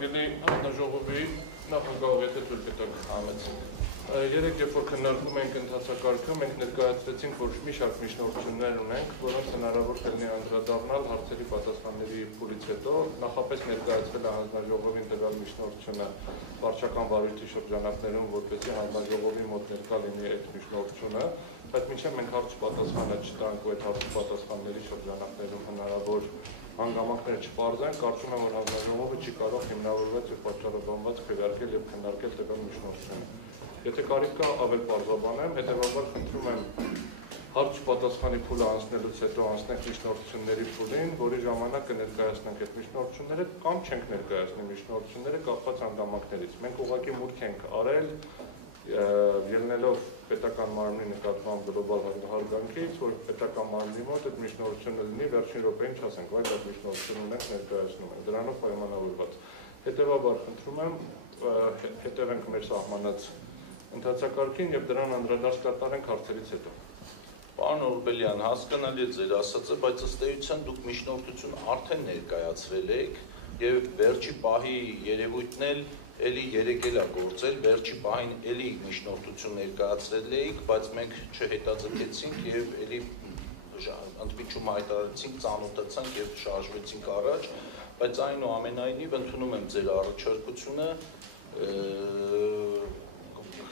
Հարգելի հանձնաժողովի նախագահ, եթե թույլ կտաք համեց։ Երեք երբ որ քննարկում ենք ընթացակարգը, մենք ներկայացրեցինք, որ մի շարք միջնորդություններ ունենք, որոնց հնարավոր կլինի անդրադառնալ հարցերի պատասխանների փուլից հետո, նախապես ներկայացվել է հանձնաժողովին տվյալ միջնորդությունը վարչական վարույթի շրջանակներում, որպեսզի հանձնաժողովի մոտ ներկա լինի այդ միջնորդությունը, բայց մինչև մենք հարց պատասխանը չտանք ու այդ հարց պատասխանների շրջանակներում հնարավոր հանգամանքներ չպարզեն, կարծում եմ, որ հանձնաժողովը չի կարող հիմնավորված եւ պատճառաբանված քվեարկել եւ քննարկել տվյալ միջնորդությունը։ Եթե կարիք կա, ավել պարզաբանեմ, հետևաբար խնդրում եմ հարց պատասխանի փուլը անցնելուց հետո անցնենք միջնորդությունների փուլին, որի ժամանակ կներկայացնենք այդ միջնորդությունները կամ չենք ներկայացնի միջնորդությունները կապված հանգամանքներից։ Մենք ուղղակի մուտք ենք արել ելնելով պետական մարմնի նկատմամբ գլոբալ հարգանքից, որ պետական մարմնի մոտ այդ միջնորդությունը լինի, վերջին րոպեին չասենք, վայ այդ միջնորդությունը ունենք ներկայացնում ենք, դրանով պայմանավորված։ Հետևաբար խնդրում եմ հետևենք մեր սահմանած ընթացակարգին եւ դրան անդրադարձ կատարենք հարցերից հետո։ Պարոն Օրբելյան, հասկանալի է ձեր ասածը, բայց ըստ էության դուք միջնորդություն արդեն ներկայացրել եք եւ վերջի պահի երևույթն էլի երեկել է գործել, վերջի պահին էլի միջնորդություն ներկայացրել էիք, բայց մենք չհետաձգեցինք եւ էլի ընդմիջում հայտարարեցինք, ծանոթացանք եւ շարժվեցինք առաջ, բայց այնուամենայնիվ ընդունում եմ ձեր առաջարկությունը,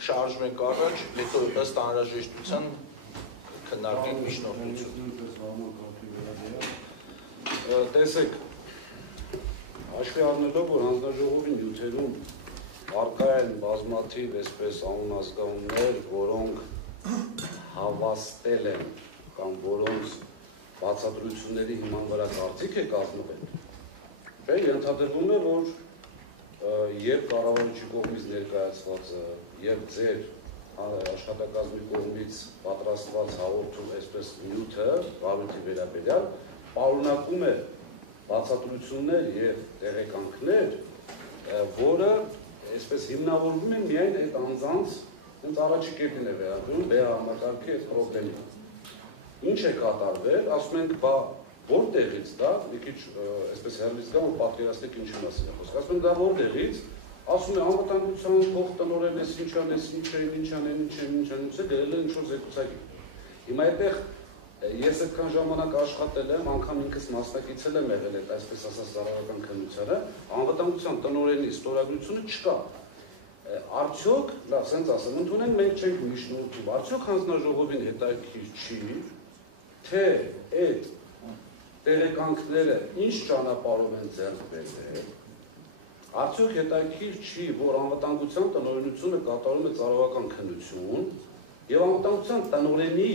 շարժվենք առաջ, հետո ըստ անհրաժեշտության քննարկենք միջնորդություն։ Տեսեք, հաշվի առնելով, որ հանձնաժողովի նյութերում առկա են բազմաթիվ այսպես անուն-ազգանուններ, որոնք հավաստել են կամ որոնց բացատրությունների հիման վրա կարծիք է կազմվել, ենթադրվում է, որ եւ կառավարչի կողմից ներկայացվածը եւ ձեր աշխատակազմի կողմից պատրաստված հաղորդում այսպես նյութը վարույթի վերաբերյալ պարունակում է բացատրություններ եւ տեղեկանքներ, որը այսպես հիմնավորվում է միայն այդ անձանց հենց առաջի կետին է վերաբերում համակարգի այդ խնդրին։ Ինչ է կատարվել, ասում ենք, բա որտեղից դա, մի քիչ այսպես հեռվից գամ ու պատկերացնեք ինչի մասին է խոսքը։ Ասում ենք, դա որտեղից, ասում է անվտանգության փոխտնօրեն էս ինչ անես, ինչ են, գրել են ինչ-որ զեկուցակի։ Հիմա այդտեղ ես այդքան ժամանակ աշխատել եմ, անգամ ինքս մասնակիցել եմ եղել այդ այսպես ասած ծառայական քննությանը, անվտանգության տնօրենի ստորագրությունը չկա։ Արդյոք, լավ, սենց ասեմ, ընդունենք մենք չենք միջնորդում, արդյոք հանձնաժողովին հետաքրքիր չի, թե այդ տեղեկանքները ինչ ճանապարհով են ձեռք բերվել, արդյոք հետաքրքիր չի, որ անվտանգության տնօրենությունը կատարում է ծառայական քննություն եւ անվտանգության տնօրենի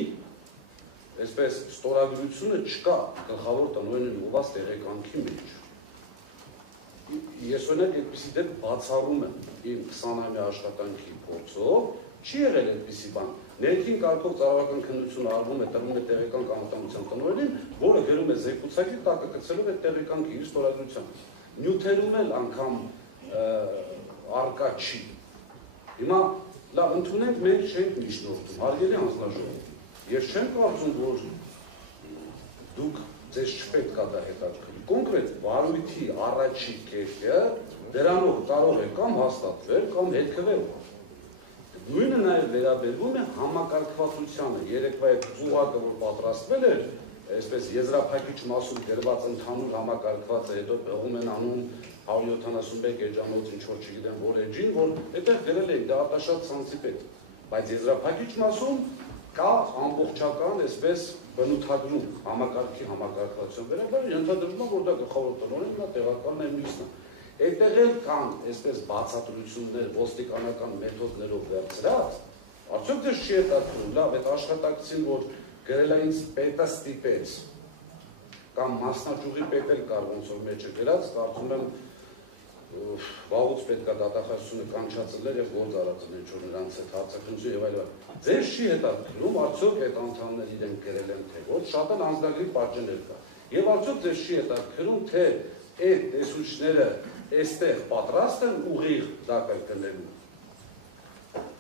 այսպես ստորագրությունը չկա գլխավոր տնօրենի ուղղված տեղեկանքի մեջ։ Ես օրինակ այդպիսի դեպք բացառում եմ իմ 20-ամյա աշխատանքի փորձով, չի եղել այդպիսի բան։ Ներքին կարգով ծառայական քննություն արվում է, տրվում է տեղեկանք անվտանգության տնօրենին, որը գրում է զեկուցակի տակը գցելով այդ տեղեկանքի իր ստորագրությամբ։ Նյութերում էլ անգամ արկա չի։ Հիմա լավ, ընդունենք մենք չենք միջնորդում, հարգելի հանձնաժողով։ Ես չեմ կարծում, որ դուք ձեզ չպետք է դա հետաքրքրի։ Կոնկրետ վարույթի առաջի կետը դրանով կարող է կամ հաստատվել, կամ հետքվել։ Նույնը նաև վերաբերվում է համակարգվածությանը։ Երեկվա այդ ծուղակը, որ պատրաստվել էր, այսպես եզրափակիչ մասում գրված ընդհանուր համակարգվածը, հետո բեղում են անում 171 էջանոց ինչ-որ չգիտեմ որ էջին, որ այդտեղ գրել էի դա արտաշատ ցանցի պետ։ Բայց եզրափակիչ մասում կա ամբողջական այսպես բնութագրում համակարգի համակարգվածության վերաբերյալ, ենթադրվում է, որ դա գլխավոր տնօրենն է, տեղականն է, մյուսն է։ Այդտեղ էլ կան այսպես բացատրություններ ոստիկանական մեթոդներով վերցրած, արդյոք դες չի հետաքրքրում, լավ, այդ աշխատակցին, որ գրել է ինձ պետը ստիպեց, կամ մասնաճյուղի պետ էլ կար ոնց որ մեջը գրած, կարծում եմ վաղուց պետք է դատախազությունը կանչածներ եւ գործ արածներ, որ նրանց հետ հարցակցություն եւ այլն։ Ձեզ չի հետաքրքրում, արդյոք այդ անդամները իրենք գրել են թե ոչ, շատ էլ անձնագրի պատճեններ կա։ Եվ արդյոք ձեզ չի հետաքրքրում, թե այդ տեսուչները այստեղ պատրաստ են ուղիղ դա կրկնելու։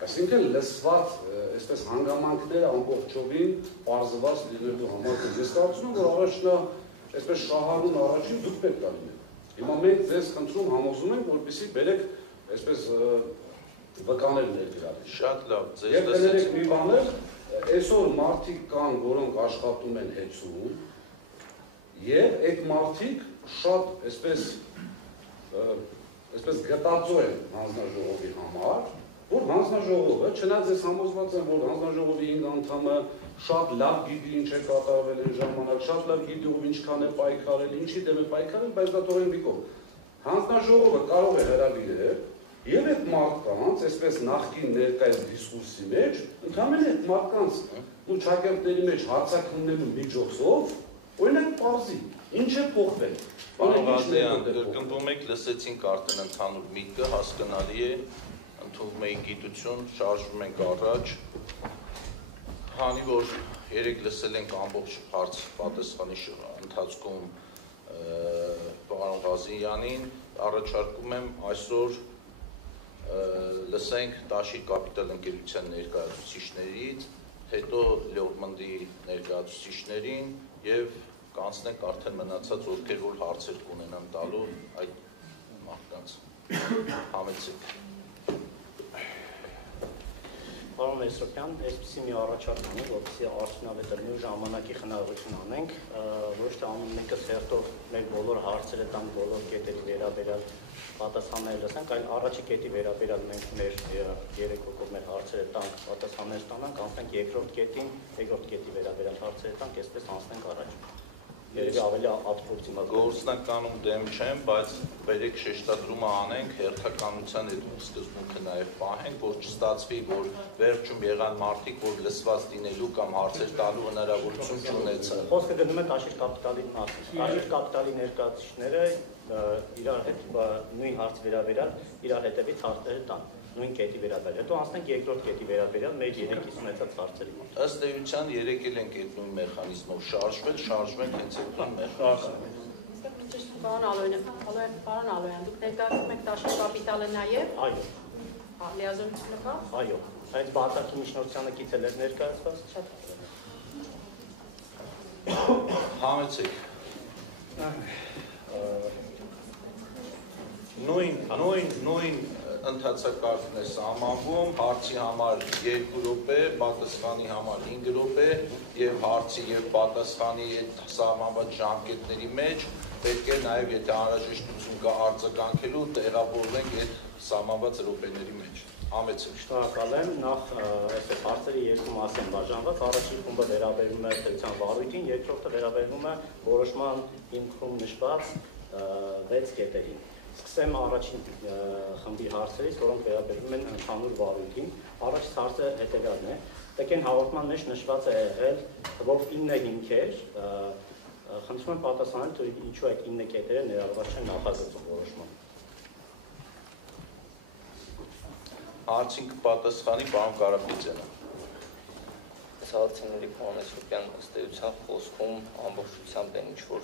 Այսինքն լսված այսպես հանգամանքները ամբողջովին պարզված լինելու համար։ Ես կարծում եմ, որ առաջնա այսպես շահառուն առաջին դուք պետք է լինեք։ Հիմա մենք ձեզ խնդրում համոզում ենք, որպեսզի բերեք այսպես վկաներ ներգրավել։ Շատ լավ, ձեզ Եվ կներեք մի բաներ, այսօր մարդիկ կան, որոնք աշխատում են հեծում, եւ այդ մարդիկ շատ այսպես գտածո են հանձնաժողովի համար, որ հանձնաժողովը, չնայած ես համոզված եմ, որ հանձնաժողովի 5 անդամը շատ լավ գիտի ինչ է կատարվել այն ժամանակ, շատ լավ գիտի ով ինչքան է պայքարել, ինչի դեմ է պայքարել, բայց դա թողենք դիկով։ Հանձնաժողովը կարող է հրավիրել եւ այդ մարդկանց, այսպես նախկին ներկայիս դիսկուրսի մեջ, ընդհանրապես այդ մարդկանց ու ճակերտների մեջ հարցաքննելու միջոցով, օրինակ պարզի, ինչ է փոխվել։ Պարոն Ղազարյան, կրկնվում եք, լսեցինք արդեն ընդհանուր միտքը, հասկանալի է, ընդունում ենք գիտություն, շարժվում ենք առաջ։ Քանի որ երեք լսել ենք ամբողջ հարց պատասխանի ընթացքում պարոն Ղազարյանին, առաջարկում եմ այսօր լսենք Տաշիր կապիտալ ընկերության ներկայացուցիչներից, հետո Լեոպմնդի ներկայացուցիչներին եւ կանցնենք արդեն մնացած ովքեր որ հարցեր կունենան տալու այդ մարդկանց։ Համեցեք։ Պարոն Մեսրոպյան, այսպեսի մի առաջարկ ունի, որպեսզի արդյունավետ լինի ժամանակի խնայողություն անենք, ոչ թե անում մեկը սերտով մեր բոլոր հարցերը տանք, բոլոր կետերի վերաբերյալ պատասխաններ լսենք, այլ առաջի կետի վերաբերյալ մենք մեր 3 հոգով մեր հարցերը տանք, պատասխաններ ստանանք, անցնենք երկրորդ կետին վերաբերյալ հարցերը տանք, այսպես անցնենք առաջ։ Երևի ավելի ապրոքսիմատ։ Գործնականում դեմ չեմ, բայց բերեք շեշտադրումը անենք, հերթականության այդ սկզբունքը նաև պահենք, որ չստացվի, որ վերջում եղան մարդիկ, որ լսված լինելու կամ հարցեր տալու հնարավորություն չունեցան։ Խոսքը գնում է Տաշիր կապիտալի մասին։ Տաշիր կապիտալի ներկայացուցիչները իրար հետ նույն հարց վերաբերյալ իրար հետևից հարցերը տան։ Նույն կետի վերաբերյալ։ Հետո անցնենք երկրորդ կետի վերաբերյալ մեր 3-ից ունեցած հարցերի։ Ըստ էության երեկել ենք այդ նույն մեխանիզմով շարժվենք հենց այդ նույն մեխանիզմով։ Պարոն Ալոյան, դուք ներկայացնում եք Տաշիր կապիտալը նաև։ Այո։ Լիազորությունը կա։ Այո։ Այդ բացառքի միջնորդյանը կից էլ էր ներկայացված։ Շատ Համեցեք։ Նույն ընթացակարգն է սահմանվում, հարցի համար 2 րոպե, պատասխանի համար 5 րոպե եւ հարցի եւ պատասխանի այդ սահմանված ժամկետների մեջ պետք է նաեւ եթե անհրաժեշտություն կա արձագանքելու տեղավորվենք այդ սահմանված րոպեների մեջ։ Համեցեք։ Շնորհակալ եմ, նախ այսպես հարցերի 2 մաս են բաժանված, առաջին խումբը վերաբերում է պետության վարույթին, երկրորդը վերաբերում է որոշման հիմքում նշված 6 կետերին։ Սկսեմ առաջին խմբի հարցերից, որոնք վերաբերում են ընդհանուր վարույթին։ Առաջին հարցը հետևյալն է. Տեկեն հաղորդման մեջ նշված է եղել թվով 9 հիմքեր, խնդրում եմ պատասխանել, թե ինչու այդ 9 կետերը ներառված չեն նախագծում որոշման։ Հարցին կպատասխանի պարոն Կարապետյանը։ Հարցիների պարոն Մեսրոպյան ըստ էության խոսքում ամբողջությամբ են ինչ-որ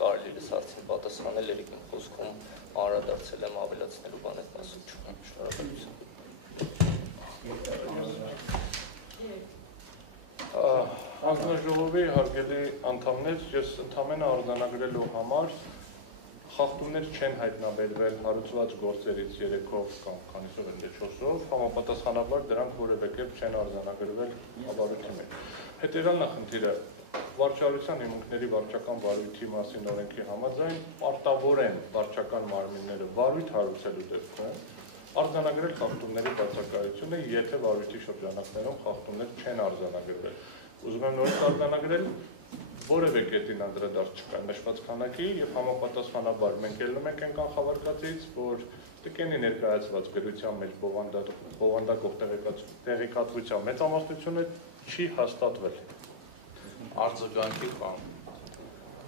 կարելի է հարցին պատասխանել, երեք իմ խոսքում անդրադարձել եմ ավելացնելու բան այդ մասում չունեմ։ Շնորհակալություն։ Հանձնաժողովի հարգելի անդամներ, ես ընդհանրապես արձանագրելու համար խախտումներ չեն հայտնաբերվել հարուցված գործերից 3-ով կամ քանիսով են 4-ով, համապատասխանաբար դրանք որևէ կերպ չեն արձանագրվել ավարույթի մեջ։ Հետևյալ նախնդիրը վարչարության հիմունքների վարչական վարույթի մասին օրենքի համաձայն պարտավոր են վարչական մարմինները վարույթ հարուցելու դեպքում արձանագրել խախտումների բացակայությունը, եթե վարույթի շրջանակներում խախտումներ չեն արձանագրվել։ Ուզում եմ նորից արձանագրել որևէ կետին անդրադարձ չկա նշված քանակի եւ համապատասխանաբար մենք ելնում ենք այն կանխավարկածից, որ տկենի ներկայացված գրության մեջ բովանդակող տեղեկատվության մեծամասնությունը չի հաստատվել։ Արձագանքի բան։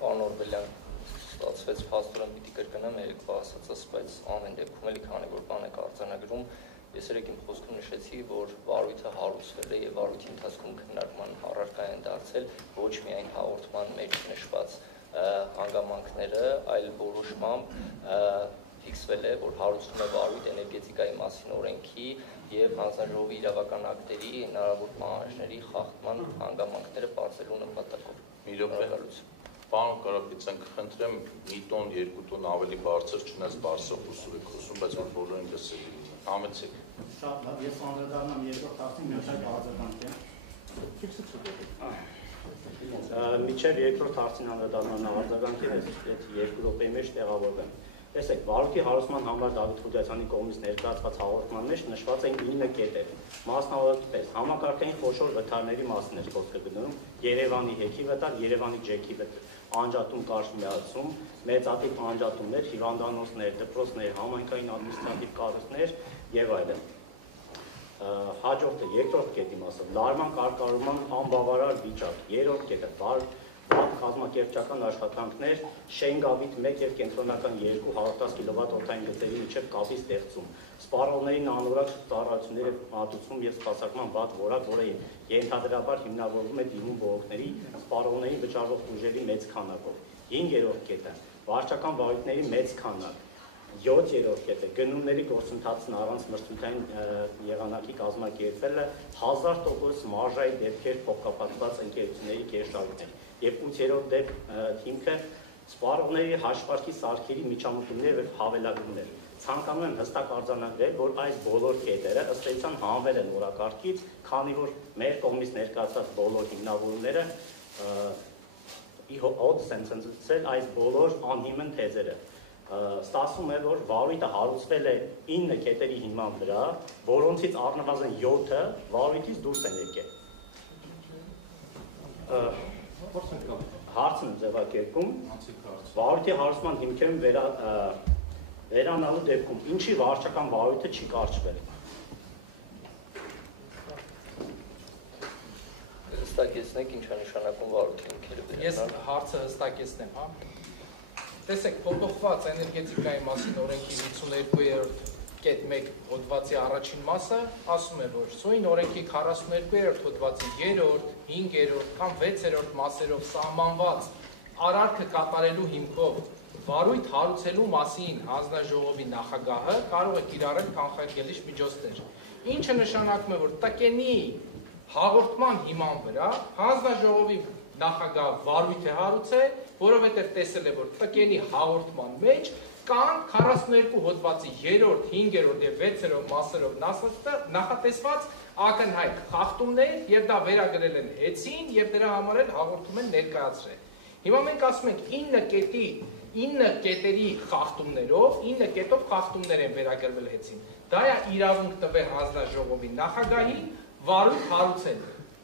Պարոն Օրբելյան, ստացվեց փաստորեն պիտի կրկնեմ երեկվա ասածս, բայց ամեն դեպքում էլի քանի որ բան եք արձանագրում, ես երեք իմ խոսքում նշեցի, որ վարույթը հարուցվել է եւ վարույթի ընթացքում քննարկման առարկա են դարձել ոչ միայն հաղորդման մեջ նշված հանգամանքները, այլ որոշմամբ ֆիքսվել է, որ հարուցվում է վարույթ էներգետիկայի մասին օրենքի եւ հանձնաժողովի իրավական ակտերի հնարավոր պահանջների խախտման հանգամանքները բացելու նպատակով։ Մի րոպե։ Պարոն Կարապետյան, կխնդրեմ մի տոն, երկու տոն ավելի բարձր չնայած բարձր ուսուր եք խոսում, բայց որ բոլորին լսելի լինի։ Համեցեք։ Շատ լավ, ես անդրադառնամ երկրորդ հարցին, մի հատ բարձրացանք է։ Միջև երկրորդ հարցին անդրադառնալն արձագանքել ես, այդ 2 րոպեի մեջ տեղավորվեմ։ Տեսեք, վարույթի հարուցման համար Դավիթ Խուդյացյանի կողմից ներկայացված հաղորդման մեջ նշված էին 9 կետեր։ Մասնավորապես համակարգային խոշոր վթարների մասին էր խոսքը գնում, Երևանի հեքի վտար, Երևանի ջեքի վտար, անջատում կարճ միացում, մեծատիպ անջատումներ, հիվանդանոցներ, դպրոցներ, համայնքային ադմինիստրատիվ կառույցներ եւ այլն։ Հաջորդը երկրորդ կետի մասը լարման կարգավորման անբավարար վիճակ, երրորդ կետը վատ կազմակերպչական աշխատանքներ, Շենգավիթ 1 եւ կենտրոնական 2 110 կՎտ օդային գծերի միջև կապի ստեղծում, սպառողներին անորակ ծառայությունների մատուցում եւ սպասարկման վատ որակ, որը ենթադրաբար հիմնավորվում է դիմում բողոքների սպառողներին վճարվող ուժերի մեծ քանակով։ 5-րդ կետը վարչական վարույթների մեծ քանակ, 7-րդ կետը գնումների գործընթացն առանց մրցութային եղանակի կազմակերպելը 1000% մարժայի դեպքեր փոխկապակցված ընկերությունների կերշարքներ եւ 8-րդ հիմքը սպառողների հաշվարկի սարքերի միջամտումներ եւ հավելագրումներ։ Ցանկանում եմ հստակ արձանագրել, որ այս բոլոր կետերը ըստ էության հանվել են օրակարգից, քանի որ մեր կողմից ներկայացված բոլոր հիմնավորումները sense այս բոլոր անհիմն թեզերը։ Ստացվում է, որ վարույթը հարուցվել է 9 կետերի հիման վրա, որոնցից առնվազն 7-ը վարույթից դուրս են եկել։ Հարցն եմ ձևակերպում, վարույթի հարուցման հիմքերում վերանալու դեպքում ինչի վարչական վարույթը չի կարճվել։ Հստակեցնեք ինչ է նշանակում վարույթի հիմքերը վերանալ։ Ես հարցը հստակեցնեմ, հա։ Տեսեք, փոփոխված էներգետիկայի մասին օրենքի 52-րդ կետ 1 հոդվածի առաջին մասը ասում է, որ սույն օրենքի 42-րդ հոդվածի 3-րդ, 5-րդ կամ 6-րդ մասերով սահմանված արարքը կատարելու հիմքով վարույթ հարուցելու մասին հանձնաժողովի նախագահը կարող է կիրառել կանխարգելիչ միջոցներ։ Ինչը նշանակում է, որ տկենի հաղորդման հիման վրա հանձնաժողովի նախագահ վարույթ է հարուցել, որովհետև տեսել է, որ տկենի հաղորդման մեջ կան 42 հոդվածի 3-րդ, 5-րդ եւ 6-րդ մասերով նախատեսված ակնհայտ խախտումներ եւ դա վերագրել են հեծին եւ դրա համար էլ հաղորդում են ներկայացրել։ Հիմա մենք ասում ենք 9 կետերի խախտումներով, 9 կետով խախտումներ են վերագրվել հեծին։ Դա է իրավունք տվել հանձնաժողովի նախագահին վարույթ հարուցել։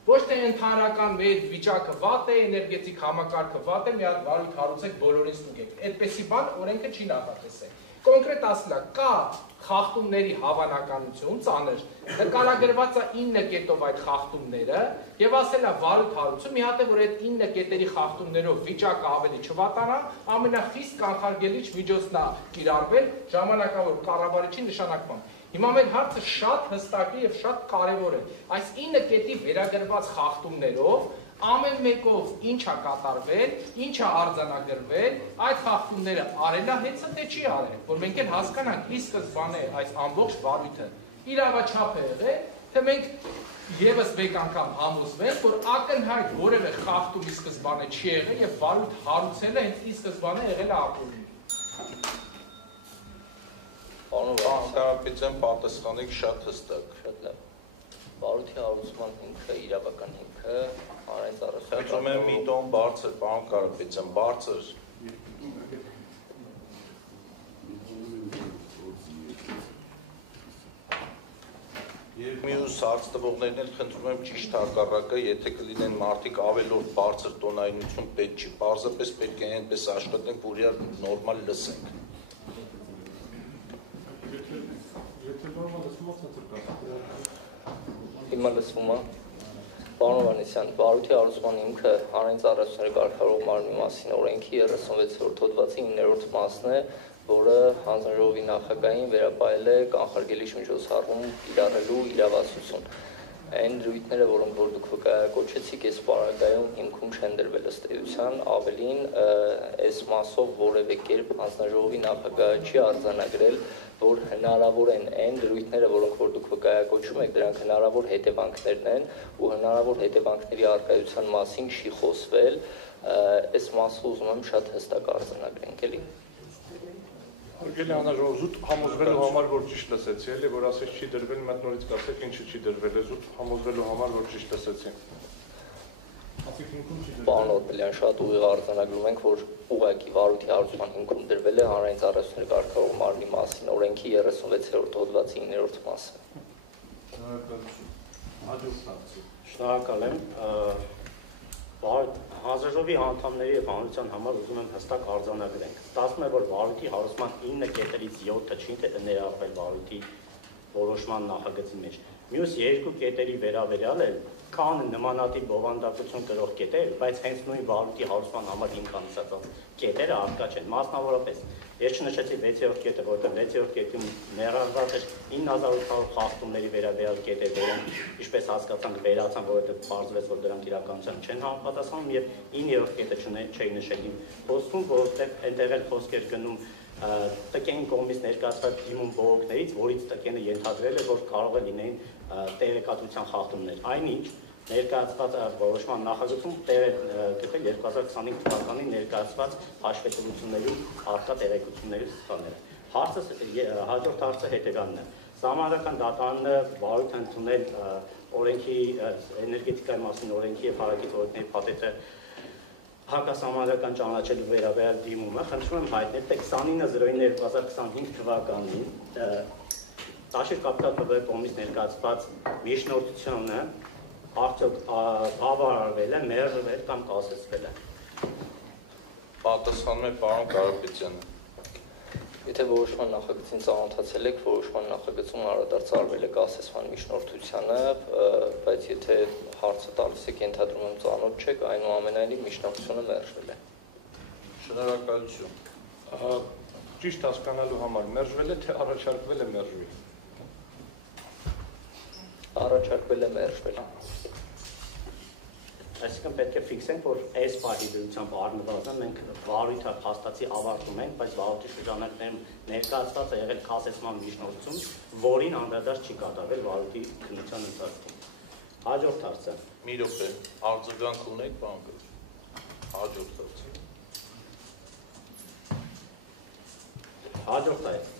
Ոչ թե ընդհանրական մեր վիճակը վատ է, էներգետիկ համակարգը վատ է, մի հատ վարույթ հարուցեք, բոլորին ստուգեք։ Այդպեսի բան օրենքը չի նախատեսել։ Կոնկրետ ասելա, կա խախտումների հավանականություն, ծանր, նկարագրված է 9 կետով այդ խախտումները եւ ասելա վարույթ հարուցում, մի հատ է, որ այդ 9 կետերի խախտումներով վիճակը ավելի չվատանա, ամենախիստ կանխարգելիչ միջոցն է կիրառվել ժամանակավոր կառավարիչի նշանակմամբ։ Հիմա մեր հարցը շատ հստակ է եւ շատ կարեւոր է։ Այս 9 կետի վերագրված խախտումներով ամեն մեկով ինչ է կատարվել, ինչ է արձանագրվել, այդ խախտումները արելա հեծը թե չի արել, որ մենք էլ հասկանանք ի սկզբանե այս ամբողջ վարույթը իրավաչափ է եղել, թե մենք եւս մեկ անգամ համոզվենք, որ ակնհայտ որևէ խախտում ի սկզբանե չի եղել եւ վարույթ հարուցելը հենց ի սկզբանե եղել է ապօրինի։ Պարոն Կարապետյան, պատասխանեք շատ հստակ։ Շատ լավ։ Վարույթի հարուցման հիմքը, իրավական հիմքը, հանրային ծառայության։ Խնդրում եմ մի տոն բարձր, պարոն Կարապետյան, բարձր։ Եվ մյուս հարց տվողներն էլ խնդրում եմ ճիշտ հակառակը, եթե կլինեն մարդիկ ավելորդ բարձր տոնայնություն պետք չի, պարզապես պետք է այնպես աշխատենք, որ իրար նորմալ լսենք։ Հիմա լսվում է։ Պարոն Հովհաննիսյան, վարույթի հարուցման հիմքը հանրային ծառայությունների կարգավորող մարմնի մասին օրենքի 36-րդ հոդվածի 9-րդ մասն է, որը հանձնաժողովի նախագահին վերապահել է կանխարգելիչ միջոցառում կիրառելու իրավասություն։ Այն դրույթները, որոնք որ դուք կոչեցիք, այս պարագայում հիմքում չեն դրվել ըստ էության, ավելին այս մասով որևէ կերպ հանձնաժողովի նախագահը չի արձանագրել, որ հնարավոր են այն դրույթները, որոնք որ դուք վկայակոչում եք, դրանք հնարավոր հետևանքներն են ու հնարավոր հետևանքների առկայության մասին չի խոսվել Այս մասը ուզում եմ շատ հստակ արձանագրենք, էլի։ Ուրգելի անաժող զուտ համոզվելու համար, որ ճիշտ լսեցի, էլի, որ ասես չի դրվել, մատ նորից կասեք, ինչը չի դրվել է, զուտ համոզվելու համար, որ ճիշտ լսեցի։ Պարոն Օրբելյան, շատ ուղիղ արձանագրում ենք, որ ուղղակի վարույթի հարուցման հիմքում դրվել է հանրային ծառայությունների կարգավորող մարմնի մասին օրենքի 36-րդ հոդվածի 9-րդ մասը։ Շնորհակալ եմ։ Հանձնաժողովի անդամների եւ հանրության համար ուզում եմ հստակ արձանագրենք։ Ստացվում է, որ վարույթի հարուցման 9 կետերից 7-ը չի ներառվել վարույթի որոշման նախագծի մեջ։ Մյուս 2 կետերի վերաբերյալ էլ կան նմանատիպ բովանդակություն կրող կետեր, բայց հենց նույն վարույթի հարուցման համար հիմքան ասած կետերը արկա չեն։ Մասնավորապես, ես չնշեցի 6-րդ կետը, որտեղ 6-րդ կետում ներառված էր 9800 խախտումների վերաբերյալ կետեր, որոնք ինչպես հասկացանք վերացան, որովհետև պարզվեց, որ դրանք իրականության չեն համապատասխանում, եւ 9-րդ կետը չէի նշել իմ խոսքում, որովհետև այնտեղ էլ խոսք էր գնում տկենի կողմից ներկայացված դիմում բողոքներից, որից տկենը ենթադրել է, որ կարող է լինեին տեղեկատվության խախտումներ։ Այնինչ ներկայացված որոշման նախագծում տեղ է գտել 2025 թվականին ներկայացված հաշվետվությունների արկա տեղեկությունների սխալները։ Հաջորդ հարցը հետևյալն է։ Սահմանադրական դատարանը վարույթ ընդունել օրենքի էներգետիկայի մասին օրենքի եւ հարակից օրենքների փաթեթը հակասահմանադրական ճանաչելու վերաբերյալ դիմումը, խնդրում եմ հայտնել, թե 29/09/2025 թվականին Տաշիր կապիտալ ՊԲ կողմից ներկայացված միջնորդությունը արդյոք բավարարվել է, մերժվել կամ կասեցվել է։ Պատասխանում է պարոն Կարապետյանը։ Եթե որոշման նախագծին ծանոթացել եք, որոշման նախագծում անդրադարձարվել է կասեցման միջնորդությանը, բայց եթե հարցը տալիս եք, ենթադրում եմ ծանոթ չեք, այնուամենայնիվ միջնորդությունը մերժվել է։ Շնորհակալություն։ Ճիշտ հասկանալու համար մերժվել է, թե առաջարկվել է մերժվի։ Առաջարկվել է մերժվել։ Այսինքն պետք է ֆիքսենք, որ այս պահի դրությամբ առնվազն մենք վարույթը փաստացի ավարտում ենք, բայց վարույթի շրջանակներում ներկայացված է եղել կասեցման միջնորդություն, որին անդրադարձ չի կատարվել վարույթի քննության ընթացքում։ Հաջորդ հարցը։ Մի րոպե, արձագանք ունեք, պարոն Գոչ։ Հաջորդ հարցը։ Հաջորդ հարցը։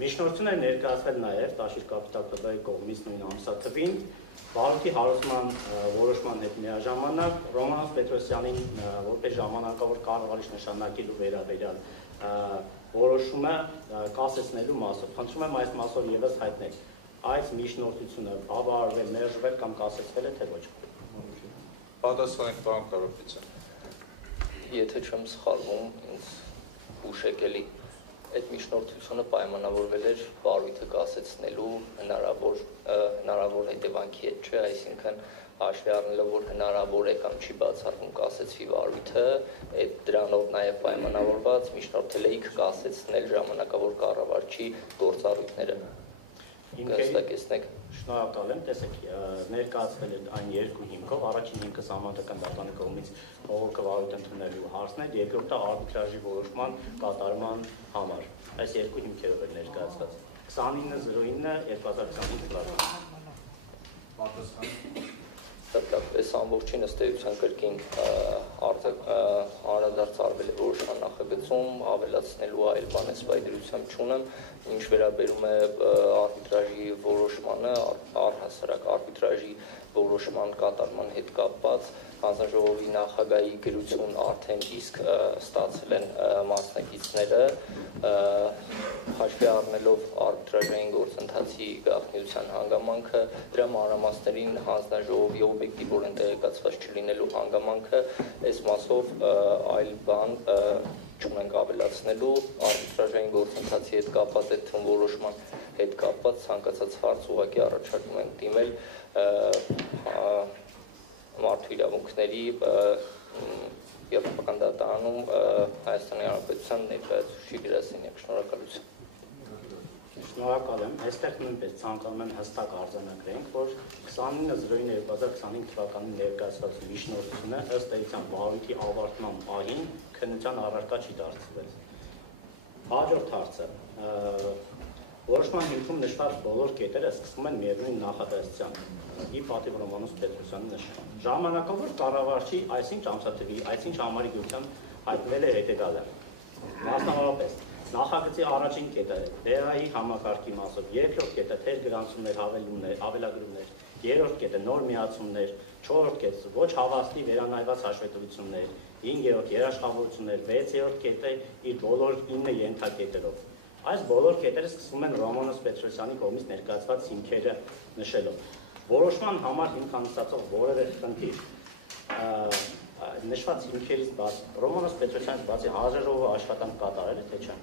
Միջնորդություն է ներկայացվել նաև Տաշիր կապիտալ ՊԲ-ի կողմից նույն ամսաթվին վարույթի հարուցման որոշման հետ միաժամանակ Ռոմանոս Պետրոսյանին որպես ժամանակավոր կառավարիչ նշանակելու վերաբերյալ որոշումը կասեցնելու մասով։ Խնդրում եմ այս մասով եւս հայտնել այս միջնորդությունը բավարարվել, մերժվել կամ կասեցվել է թե ոչ։ Պատասխանեք պարոն Կարապետյան։ Եթե չեմ սխալվում, ինձ հուշեք էլի այդ միջնորդությունը պայմանավորվել էր վարույթը կասեցնելու հնարավոր հետևանքի հետ, չէ, այսինքն հաշվի առնելով, որ հնարավոր է կամ չի բացառվում կասեցվի վարույթը, այդ դրանով նաև պայմանավորված միջնորդել էիք կասեցնել ժամանակավոր կառավարչի գործառույթները։ Կհստակեցնեք։ Շնորհակալ եմ, տեսեք, ներկայացվել է այն երկու հիմքով, առաջին հիմքը սահմանադրական դատարանի կողմից բողոքը վարույթ ընդունելու հարցն է, երկրորդը արբիտրաժի որոշման կատարման համար։ Այս երկու հիմքերով է ներկայացված։ 29/09/2025 թվականին։ Պատասխան։ Այս ամբողջին ըստ էության կրկին անդրադարձարվել է որոշման նախագծում, ավելացնելու այլ բան այս վայրիությամբ չունեմ, ինչ վերաբերում է արբիտրաժի որոշմանը, առհասարակ արբիտրաժի որոշման կատարման հետ կապված հանձնաժողովի նախագահի գրություն արդեն իսկ ստացել են մասնակիցները, հաշվի առնելով արբիտրաժային գործընթացի գաղտնիության հանգամանքը, դրա մանրամասներին հանձնաժողովի օբյեկտիվորեն տեղեկացված չլինելու հանգամանքը, այս մասով այլ բան չունենք ավելացնելու, արբիտրաժային գործընթացի հետ կապված այդ թվում որոշման հետ կապված ցանկացած հարց ուղղակի առաջարկում ենք դիմել մարդու իրավունքների Եվրոպական դատարանում Հայաստանի Հանրապետության ներկայացուցիչ գրասենյակ։ Շնորհակալություն։ Շնորհակալ եմ։ Այստեղ նույնպես ցանկանում եմ հստակ արձանագրենք, որ 29/09/2025 թվականին ներկայացված միջնորդությունը ըստ էության վարույթի ավարտման պահին քննության առարկա չի դարձվել։ Հաջորդ հարցը։ Որոշման հիմքում նշված բոլոր կետերը սկսվում են միևնույն նախադասությամբ՝ ի պատիվ Ռոմանոս Պետրոսյանի նշան։ Ժամանակավոր կառավարչի այսինչ ամսաթվի, այսինչ համարի գույությամբ հայտնվել է հետևյալը։ Մասնավորապես, նախագծի առաջին կետը ԲՀ-ի համակարգի մասով, երկրորդ կետը թերգրանցումներ, ավելագրումներ, երրորդ կետը նոր միացումներ, չորրորդ կետը ոչ հավաստի վերանայված հաշվետվություններ, 5-րդ երաշխավորություններ, 6-րդ կետը իր բոլոր 9 ենթակետերով։ Այս բոլոր կետերը սկսվում են Ռոմանոս Պետրոսյանի կողմից ներկայացված հիմքերը նշելով։ Որոշման համար հիմք հանդիսացող որևէ խնդիր նշված հիմքերից բաց Ռոմանոս Պետրոսյանից բացի հանձնաժողովը աշխատանք կատարել է, թե չէ։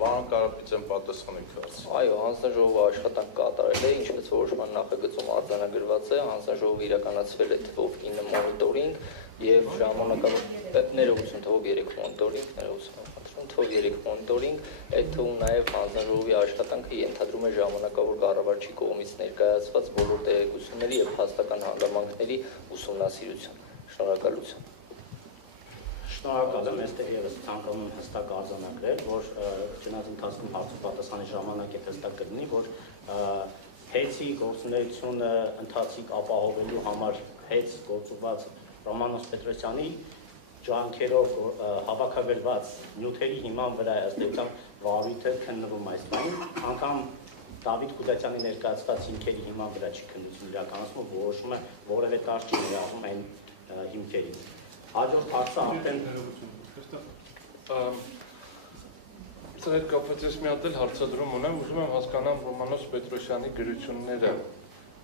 Պարոն Կարապետյան, պատասխանեք հարցին։ Այո, հանձնաժողովը աշխատանք կատարել է, ինչպես որոշման նախագծում արձանագրված է, հանձնաժողովը իրականացվել է թվով 9 մոնիտորինգ եւ ժամանակավոր ներողություն թվով 3 մոնիտորինգ, թվով 3 մոնիտորինգ, այդ թվում նաեւ հանձնաժողովի աշխատանքը ենթադրում է ժամանակավոր կառավարչի կողմից ներկայացված բոլոր տեղեկությունների եւ հաստատական հանգամանքների ուսումնասիրություն։ Շնորհակալություն։ Շնորհակալ եմ, այստեղ եւս ցանկանում եմ հստակ արձանագրել, որ ճնաց ընթացքում հարցու պատասխանի ժամանակ է հստակ կլինի, որ հեծի գործունեությունը ընթացիկ ապահովելու համար հեծ գործուված Ռոմանոս Պետրոսյանի ջանքերով հավաքագրված նյութերի հիման վրա ըստ էության վարույթը քննվում այս բանին, անգամ Դավիթ Կուդատյանի ներկայացված հիմքերի հիման վրա չի քննություն իրականացվում, որոշումը որևէ տար չի ներառում այն հիմքերից։ Հաջորդ հարցը արդեն Սա հետ կապված ես մի հատ էլ հարցադրում ունեմ, ուզում եմ հասկանամ Ռոմանոս Պետրոսյանի գրությունները,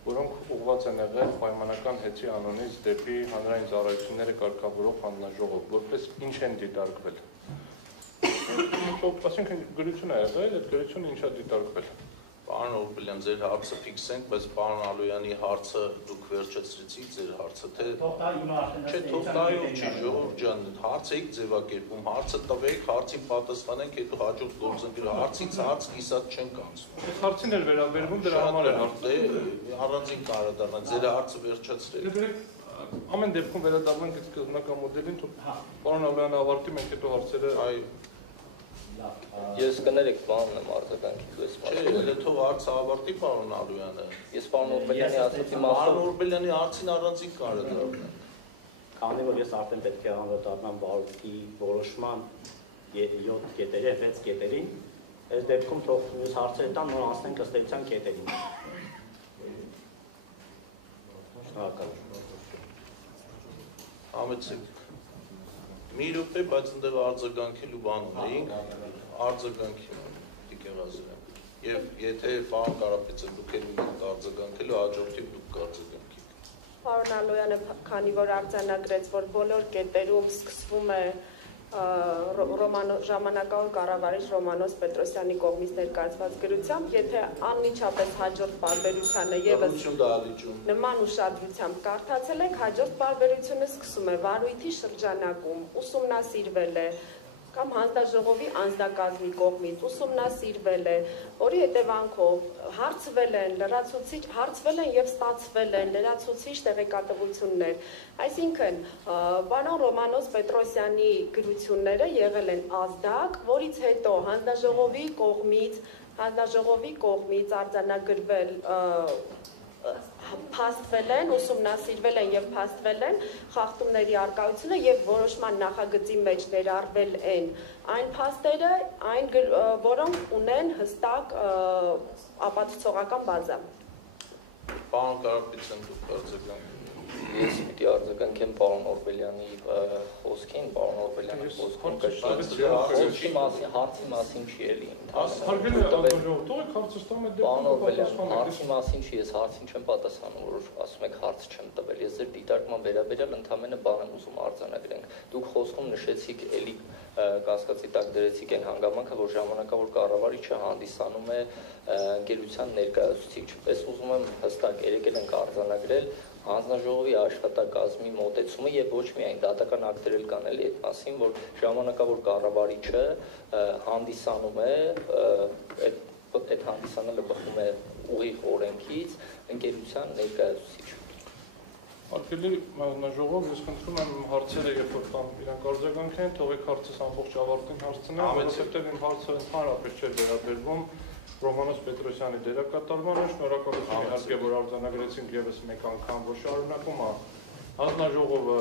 որոնք ուղղված են եղել պայմանական հեծի անունից դեպի հանրային ծառայությունները կարգավորող հանձնաժողով, որպես ինչ են դիտարկվել։ Այսինքն գրություն է եղել, այդ գրությունը ինչ է դիտարկվել։ Պարոն Օրբելյան, ձեր հարցը ֆիքսենք, բայց պարոն Ալոյանի հարցը դուք վերջացրեցիք, ձեր հարցը թե չէ, թող տայով չի, ժողովուրդ ջան, հարցը եք ձևակերպում, հարցը տվեք, հարցին պատասխանենք, հետո հաջորդ գործընկեր հարցից հարց կիսատ չենք անցնում։ Այդ հարցին էր վերաբերվում, դրա համար էր հարցը։ Առանձին կարադառնա, ձեր հարցը վերջացրեք։ Ամեն դեպքում վերադառնանք այդ սկզբնական մոդելին, պարոն Ալոյանը ավարտի, մենք հետո հարցերը Ես կներեք բանն եմ արձագանքի ես Չէ, դե թող հարցը ավարտի պարոն Ալոյանը։ Ես պարոն Օրբելյանի հարցի մասով Պարոն Օրբելյանի հարցին առանձին կարադառնա։ Քանի որ ես արդեն պետք է անդրադառնամ վարույթի որոշման 7 կետերի, 6 կետերին, այս դեպքում թող մյուս հարցերը տան, նոր անցնենք ըստ էության կետերին։ Շնորհակալ եմ։ Համեցեք։ Մի րոպե, բայց ընդեղ արձագանքելու բան ունեինք, արձագանքի Տիկեղազարյան։ Եվ եթե պարոն Կարապետյան դուք եք արձագանքելու, հաջորդին դուք կարձագանքեք։ Պարոն Ալոյանը քանի որ արձանագրեց, որ բոլոր կետերում սկսվում է ժամանակավոր կառավարիչ Ռոմանոս Պետրոսյանի կողմից ներկայացված գրությամբ, եթե անմիջապես հաջորդ պարբերությանը եւս նման ուշադրությամբ կարդացել եք, հաջորդ պարբերությունը սկսում է վարույթի շրջանակում ուսումնասիրվել է կամ հանձնաժողովի անձնակազմի կողմից ուսումնասիրվել է, որի հետևանքով հարցվել են եւ ստացվել են լրացուցիչ տեղեկատվություններ։ Այսինքն, պարոն Ռոմանոս Պետրոսյանի գրությունները եղել են ազդակ, որից հետո հանձնաժողովի կողմից արձանագրվել փաստվել են, ուսումնասիրվել են եւ փաստվել են խախտումների արկայությունը եւ որոշման նախագծի մեջ ներառվել են այն փաստերը, որոնք ունեն հստակ ապացուցողական բազա։ Պարոն Կարապետյան, դուք արձագանք։ Ես պիտի արձագանքեմ պարոն Օրբելյանի խոսքին, պարոն Օրբելյանի խոսքում հարցի մասին չի էլի։ Պարոն Օրբելյան, հարցի մասին չի, ես հարցին չեմ պատասխանում, որ ասում եք հարց չեմ տվել, ես ձեր դիտարկման վերաբերյալ ընդամենը բան եմ ուզում արձանագրենք։ Դուք խոսքում նշեցիք էլի կասկածի տակ դրեցիք այն հանգամանքը, որ ժամանակավոր կառավարիչը հանդիսանում է ընկերության ներկայացուցիչ։ Ես ուզում եմ հստակ եկել ենք արձանագրել հանձնաժողովի աշխատակազմի մոտեցումը եւ ոչ միայն դատական ակտեր կան էլի այդ մասին, որ ժամանակավոր կառավարիչը հանդիսանում է այդ հանդիսանալը բխում է ուղիղ օրենքից ընկերության ներկայացուցիչ։ Շնորհակալ եմ։ Հաջորդ հարցը Արկելի հանձնաժողով, ես խնդրում եմ հարցերը, երբ որ կան իրանք արձագանք են, թողեք հարցս ամբողջ ավարտին հարցնեմ, որովհետև իմ հարցը ընդհանրապես չէր վերաբերվում Ռոմանոս Պետրոսյանի դերակատարմանը, շնորհակալություն իհարկե, որ արձանագրեցինք ևս մեկ անգամ, որ շարունակում է հանձնաժողովը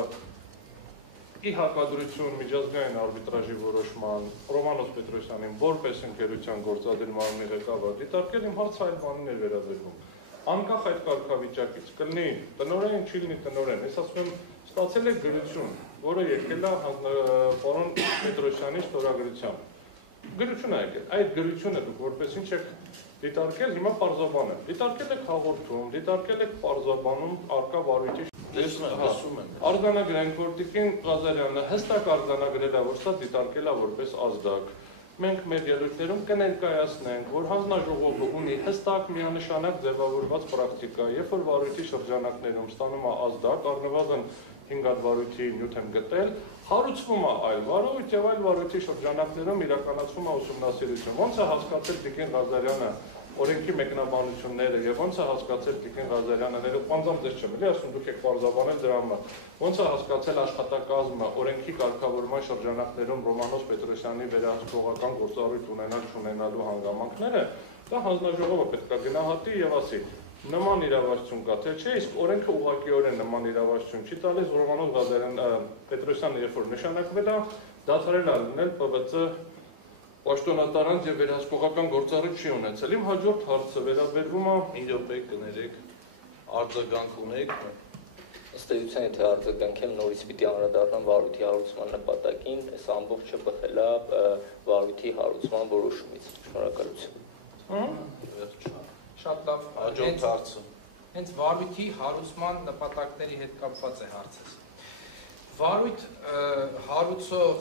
ի հակադրություն միջազգային արբիտրաժի որոշման Ռոմանոս Պետրոսյանին որպես ընկերության գործադիր մարմնի ղեկավար դիտարկել, իմ հարցը այլ բանին էր վերաբերվում։ Անկախ այդ կարգավիճակից կլինի տնօրեն, չի լինի տնօրեն, ես ասում եմ, ստացել է գրություն, որը եկել է պարոն Պետրոսյանի ստորագրությամբ։ Գրություն է եկել, այդ գրությունը դուք որպես ինչ եք դիտարկել, հիմա պարզաբանել։ Դիտարկել եք հաղորդում, դիտարկել եք պարզաբանում արկա վարույթի արձանագրենք, որ Տիկին Ղազարյանը հստակ արձանագրել է, որ սա դիտարկել է որպես ազդակ։ Մենք մեր ելույթներում կներկայացնենք, որ հանձնաժողովը ունի հստակ միանշանակ ձևավորված պրակտիկա, երբ որ վարույթի շրջանակներում ստանում է ազդակ, առնվազն 5 հատ վարույթի նյութ եմ գտել, հարուցվում է այլ վարույթ եւ այլ վարույթի շրջանակներում իրականացվում է ուսումնասիրություն։ Ոնց է հասկացել Տիկին Ղազարյանը օրենքի մեկնաբանությունները եւ ոնց է հասկացել Տիկին Ղազարյանը, ներողանձամ ձեզ չեմ, էլի ասում դուք եք բարձաբանել դրա համար, ոնց է հասկացել աշխատակազմը օրենքի կարգավորման շրջանակներում Ռոմանոս Պետրոսյանի վերահսկողական գործառույթ ունենալ-չունենալու հանգամանքները, դա հանձնաժողովը պետք է գնահատի եւ ասի նման իրավասություն կա, թե չէ, իսկ օրենքը ուղղակիորեն նման իրավասություն չի տալիս, Ռոմանոս Պետրոսյանը երբ որ նշանակվել է, դադարել է լինել ՊՎԾ պաշտոնատարանց եւ վերահսկողական գործառույթ չի ունեցել։ Իմ հաջորդ հարցը վերաբերվում է 5 րոպե կներեք, արձագանք ունեք։ Ըստ էության, եթե արձագանքեմ, նորից պիտի անդրադառնամ վարույթի հարուցման նպատակին, այս ամբողջը բխել է վարույթի հարուցման որոշումից։ Շնորհակալություն։ Շատ լավ։ Հաջորդ հարցը։ Հենց վարույթի հարուցման նպատակների հետ կապված է հարցս։ Վարույթ հարուցող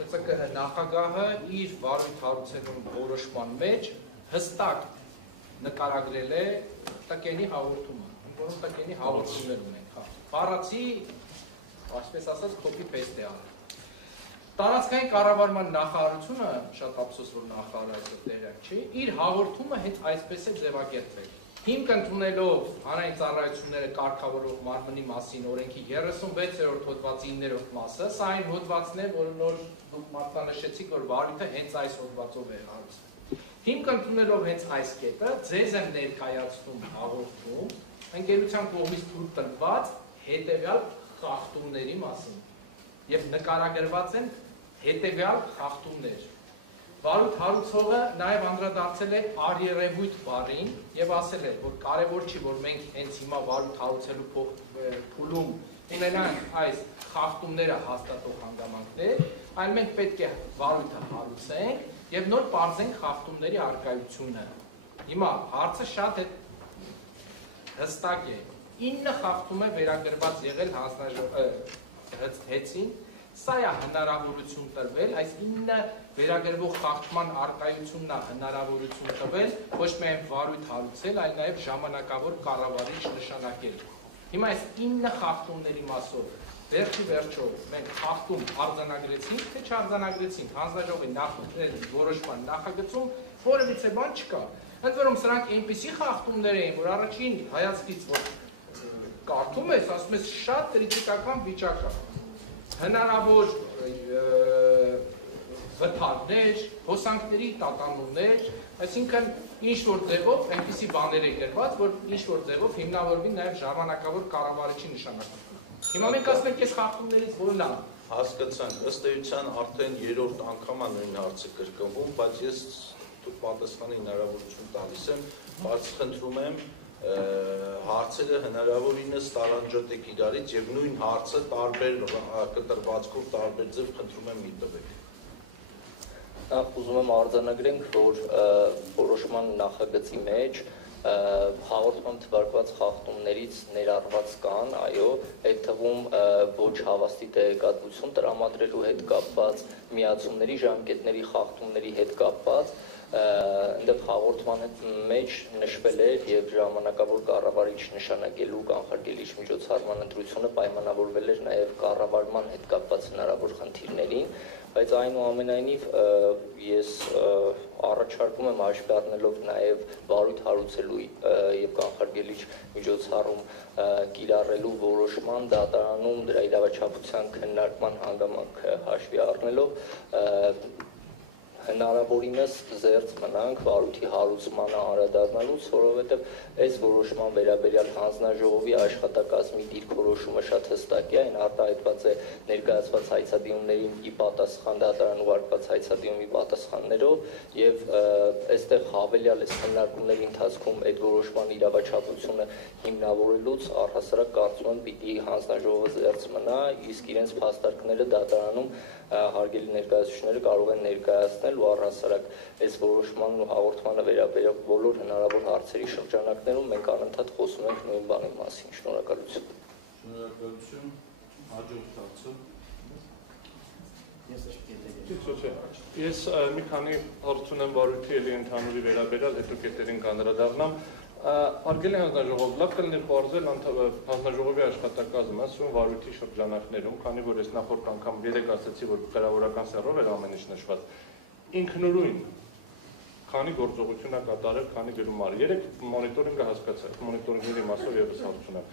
ՀՑԿ նախագահը իր վարույթ հարուցելու որոշման մեջ հստակ նկարագրել է տկենի հաղորդումը, որոնց տկենի հաղորդումներ ունենք, հա։ Բառացի, այսպես ասած, copy-paste է արել։ Տարածքային կառավարման նախարարությունը, շատ ափսոս որ նախարարը այստեղ տեղյակ չի, իր հաղորդումը հենց այսպես է ձևակերպել։ Հիմք ընդունելով հանրային ծառայությունները կարգավորող մարմնի մասին օրենքի 36-րդ հոդվածի 9-րդ մասը, սա այն հոդվածն է, որը նոր դուք մատնանշեցիք, որ վարույթը հենց այս հոդվածով է հարուցվում։ Հիմք ընդունելով հենց այս կետը, ձեզ եմ ներկայացնում հաղորդում ընկերության կողմից թույլ տրված հետևյալ խախտումների մասին եւ նկարագրված են հետևյալ խախտումներ։ Վարույթ հարուցողը նաև անդրադարձել է արյերևույթ բառին եւ ասել է, որ կարևոր չի, որ մենք հենց հիմա վարույթ հարուցելու փուլում ունենանք այս խախտումները հաստատող հանգամանքներ, այլ մենք պետք է վարույթը հարուցենք եւ նոր պարզենք խախտումների առկայությունը։ Հիմա հարցը շատ հստակ է։ 9 խախտում է վերագրված եղել հեցին, սա է հնարավորություն տրվել, այս 9 վերագրվող խախտման առկայությունն է հնարավորություն տվել ոչ միայն վարույթ հարուցել, այլ նաև ժամանակավոր կառավարիչ նշանակել։ Հիմա այս 9 խախտումների մասով վերջի վերջով մենք խախտում արձանագրեցինք, թե չարձանագրեցինք, հանձնաժողովի որոշման նախագծում որևիցե բան չկա։ Ընդ որում սրանք այնպիսի խախտումներ էին, որ առաջին հայացքից որ կարդում ես, ասում ես շատ կրիտիկական վիճակ է։ Հնարավոր վթարներ, հոսանքների տատանումներ, այսինքն ինչ-որ ձևով այնպիսի բաներ է գրված, որ ինչ-որ ձևով հիմնավորվի նաև ժամանակավոր կառավարիչի նշանակությունը։ Հիմա մենք ասում ենք, այս խախտումներից որն է։ Հասկացանք, ըստ էության արդեն 3-րդ անգամ է նույն հարցը կրկնվում, բայց ես դուք պատասխանի հնարավորություն տալիս եմ, բայց խնդրում եմ հարցերը հնարավորինս տարանջատեք իրարից եւ նույն հարցը տարբեր կտրվածքով տարբեր ձև խնդրում եմ մի տվեք։ Նախ ուզում եմ արձանագրենք, որ որոշման նախագծի մեջ հաղորդման թվարկված խախտումներից ներառված կան, այո, այդ թվում ոչ հավաստի տեղեկատվություն տրամադրելու հետ կապված, միացումների ժամկետների խախտումների հետ կապված, այնտեղ հաղորդման մեջ նշվել էր եւ ժամանակավոր կառավարիչ նշանակելու կանխարգելիչ միջոցառման ընտրությունը պայմանավորվել էր նաեւ կառավարման հետ կապված հնարավոր խնդիրներին, բայց այնուամենայնիվ ես առաջարկում եմ հաշվի առնելով նաև վարույթ հարուցելու եւ կանխարգելիչ միջոցառում կիրառելու որոշման դատարանում դրա իրավաչափության քննարկման հանգամանքը հաշվի առնելով հնարավորինս զերծ մնանք վարույթի հարուցմանը անդրադառնալուց, որովհետև այս որոշման վերաբերյալ հանձնաժողովի աշխատակազմի դիրքորոշումը շատ հստակ է, այն արտահայտված է ներկայացված հայցադիմումներին ի պատասխան դատարան ուղարկված հայցադիմումի պատասխաններով եւ այստեղ հավելյալ այս քննարկումների ընթացքում այդ որոշման իրավաչափությունը հիմնավորելուց առհասարակ կարծում եմ պիտի հանձնաժողովը զերծ մնա, իսկ իրենց փաստարկները դատարանում հարգելի ներկայացուցիչները կարող են ներկայացնել ու առհասարակ այս որոշմանն ու հաղորդմանը վերաբերող բոլոր հնարավոր հարցերի շրջանակներում մենք անընդհատ խոսում ենք նույն բանի մասին։ Շնորհակալություն։ Շնորհակալություն։ Հաջորդ հարցը։ Ես մի քանի հարց ունեմ վարույթի էլի ընդհանուրի վերաբերյալ, հետո կետերին կանդրադառնամ։ Հարգելի հանձնաժողով, լավ կլիներ պարզել հանձնաժողովի աշխատակազմը սույն վարույթի շրջանակներում, քանի որ ես նախորդ անգամ երեք ասացի, որ կրավորական սեռով էր ամեն ինչ նշված, ինքնուրույն քանի գործողություն է կատարել, քանի գումար։ Երեք մոնիտորինգը հասկացա, մոնիտորինգների մասով եւս հարց ունեմ։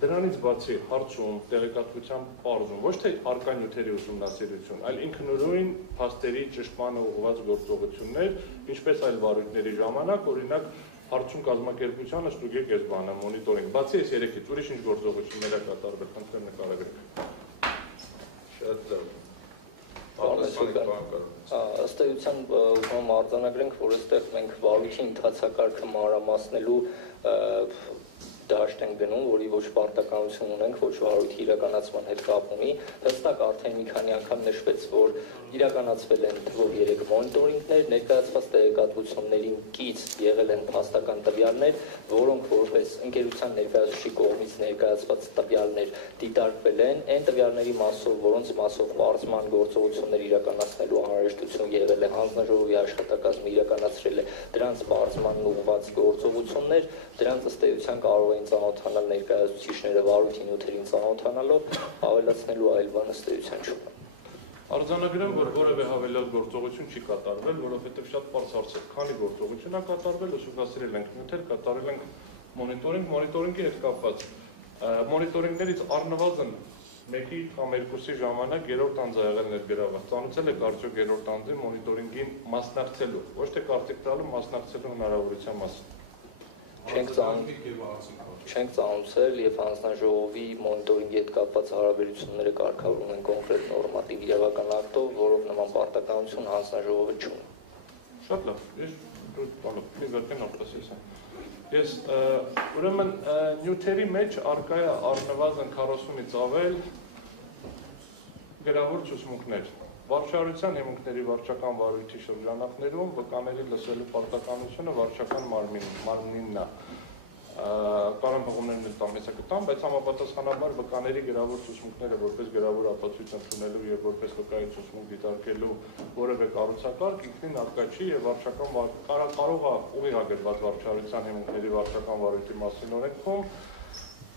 Դրանից բացի հարցում, տեղեկատվության պարզում, ոչ թե առկա նյութերի ուսումնասիրություն, այլ ինքնուրույն փաստերի ճշտմանը ուղղված գործողություններ, ինչպես այլ վարույթների ժամանակ, օրինակ հարցում կազմակերպությանը ստուգեք այս բանը, մոնիտորինգ։ Բացի այս երեքից ուրիշ ինչ գործողություններ է կատարվել, խնդրեմ նկարագրեք։ Շատ լավ։ Ըստ էության ուզում արձանագրենք, որ այստեղ մենք վարույթի ընթացակարգը մանրամասնելու դաշտ ենք գնում, որի ոչ պարտականություն ունենք, ոչ վարույթի իրականացման հետ կապ ունի։ Հստակ արդեն մի քանի անգամ նշվեց, որ իրականացվել են թվով 3 մոնիտորինգներ, ներկայացված տեղեկատվություններին կից եղել են փաստական տվյալներ, որոնք որպես ընկերության ներկայացուցիչի կողմից ներկայացված տվյալներ դիտարկվել են, այն տվյալների մասով, որոնց մասով պարզման գործողություններ իրականացնելու անհրաժեշտություն եղել է, հանձնաժողովի աշխատակազմը իրականացրել է դրանց պարզմանն ուղղված գործողություններ, դրանց ըստ էության կարող էին ծանոթանալ ներկայացուցիչները վարույթի նյութերին ծանոթանալով, ավելացնելու այլ բան ըստ էության չունի։ Արձանագրեմ, որ որևէ հավելյալ գործողություն չի կատարվել, որովհետև շատ պարզ հարց է, քանի գործողություն է կատարվել, ուսումնասիրել ենք նյութեր, կատարել ենք մոնիտորինգի հետ կապված։ Մոնիտորինգներից առնվազն մեկի կամ երկուսի ժամանակ երրորդ անձ ա եղել ներգրաված։ Ծանոթացել եք արդյոք երրորդ անձի մոնիտորինգին մասնակցելու, ոչ թե կարծիք տալու մասնակցելու հնարավորության մասին։ Չենք ծանոթացել եւ հանձնաժողովի մոնիտորինգի հետ կապված հարաբերությունները կարգավորում են կոնկրետ նորմատիվ իրավական ակտով, որով նման պարտականություն հանձնաժողովը չունի։ Շատ լավ, ես ուրեմն նյութերի մեջ առկա է առնվազն 40-ից ավել գրավոր ցուցմունքներ։ Վարչարության հիմունքների վարչական վարույթի շրջանակներում վկաների լսելու պարտականությունը վարչական մարմինն է։ Կարող բողումներն էլ տամ, հեսա կտամ, բայց համապատասխանաբար վկաների գրավոր ցուցմունքները որպես գրավոր ապացույց ընդունելու եւ որպես վկայի ցուցմունք դիտարկելու որևէ կառուցակարգ ինքնին առկա չի եւ վարչական կարող է ուղի հագրված վարչարության հիմունքների վարչական վարույթի մասին օրենքում,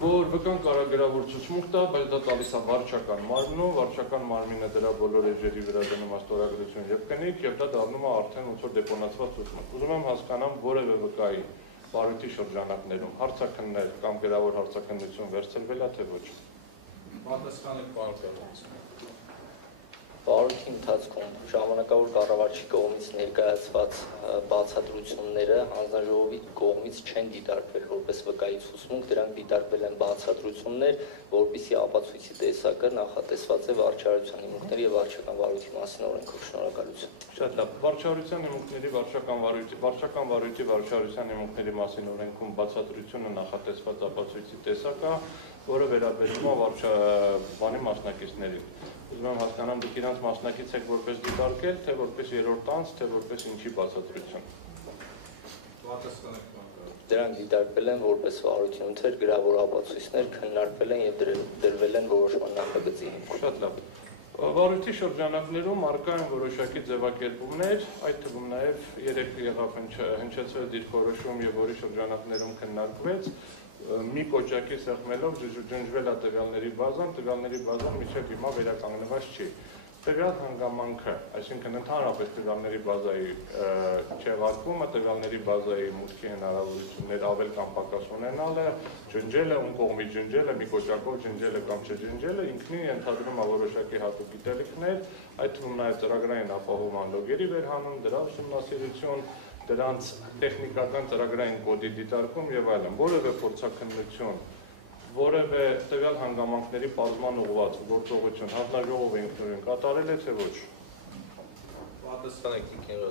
որ վկան կարող գրավոր ցուցմունք տա, բայց դա տալիս է վարչական մարմնում, վարչական մարմինը դրա բոլոր էջերի վրա դնում է ստորագրություն եւ կնիկ եւ դա դառնում է արդեն ոնց որ դեպոնացված ցուցմունք։ Ուզում եմ հասկանամ որևէ վկայի վարույթի շրջանակներում հարցաքններ կամ գրավոր հարցաքննություն վերցրվել է թե ոչ։ Պատասխանեք պարզապես։ Վարույթի ընթացքում ժամանակավոր կառավարչի կողմից ներկայացված բացատրությունները հանձնաժողովի կողմից չեն դիտարկվել որպես վկայի ցուցմունք, դրանք դիտարկվել են բացատրություններ, որպեսզի ապացույցի տեսակը նախատեսված է վարչարության հիմունքների եւ վարչական վարույթի մասին օրենքով։ Շնորհակալություն։ Շատ լավ։ Վարչարության հիմունքների վարչական վարույթի վարչարության հիմունքների մասին օրենքում բացատրությունը նախատեսված ապացույցի տեսակը, որը վերաբերում է բանի մասնակիցներին։ Ուզում եմ հասկանամ դուք իրանց մասնակից եք որպես դիտարկել, թե որպես երրորդ անձ, թե որպես ինչի բացատրություն։ Դրանք դիտարկվել են որպես վարույթի նյութեր, գրավոր ապացույցներ, քննարկվել են եւ դրվել են որոշման նախագծի հիմքում։ Շատ լավ։ Վարույթի շրջանակներում առկա են որոշակի ձևակերպումներ, այդ թվում նաեւ երեք եղավ հնչեցվել դիրքորոշում եւ որի շրջանակներում քննարկվեց մի կոճակի սեղմելով ջնջվել է տվյալների բազան մինչև հիմա վերականգնված չի։ տվյալ հանգամանքը, այսինքն ընդհանրապես տվյալների բազայի չեղարկումը, տվյալների բազայի մուտքի հնարավորություններ ավել կամ պակաս ունենալը, ջնջելը, ում կողմից ջնջելը, մի կոճակով ջնջելը կամ չջնջելը, ինքնին ենթադրում է որոշակի հատուկ գիտելիքներ, այդ թվում նաև ծրագրային ապահովման լոգերի վերհանում, դրա ուսումնասիրություն, դրանց տեխնիկական ծրագրային կոդի դիտարկում եւ այլն, որևէ փորձաքննություն, որևէ տվյալ հանգամանքների պարզման ուղղված գործողություն հանձնաժողովը ինքնուրույն կատարել է թե ոչ։ Պատասխանեք Տիկին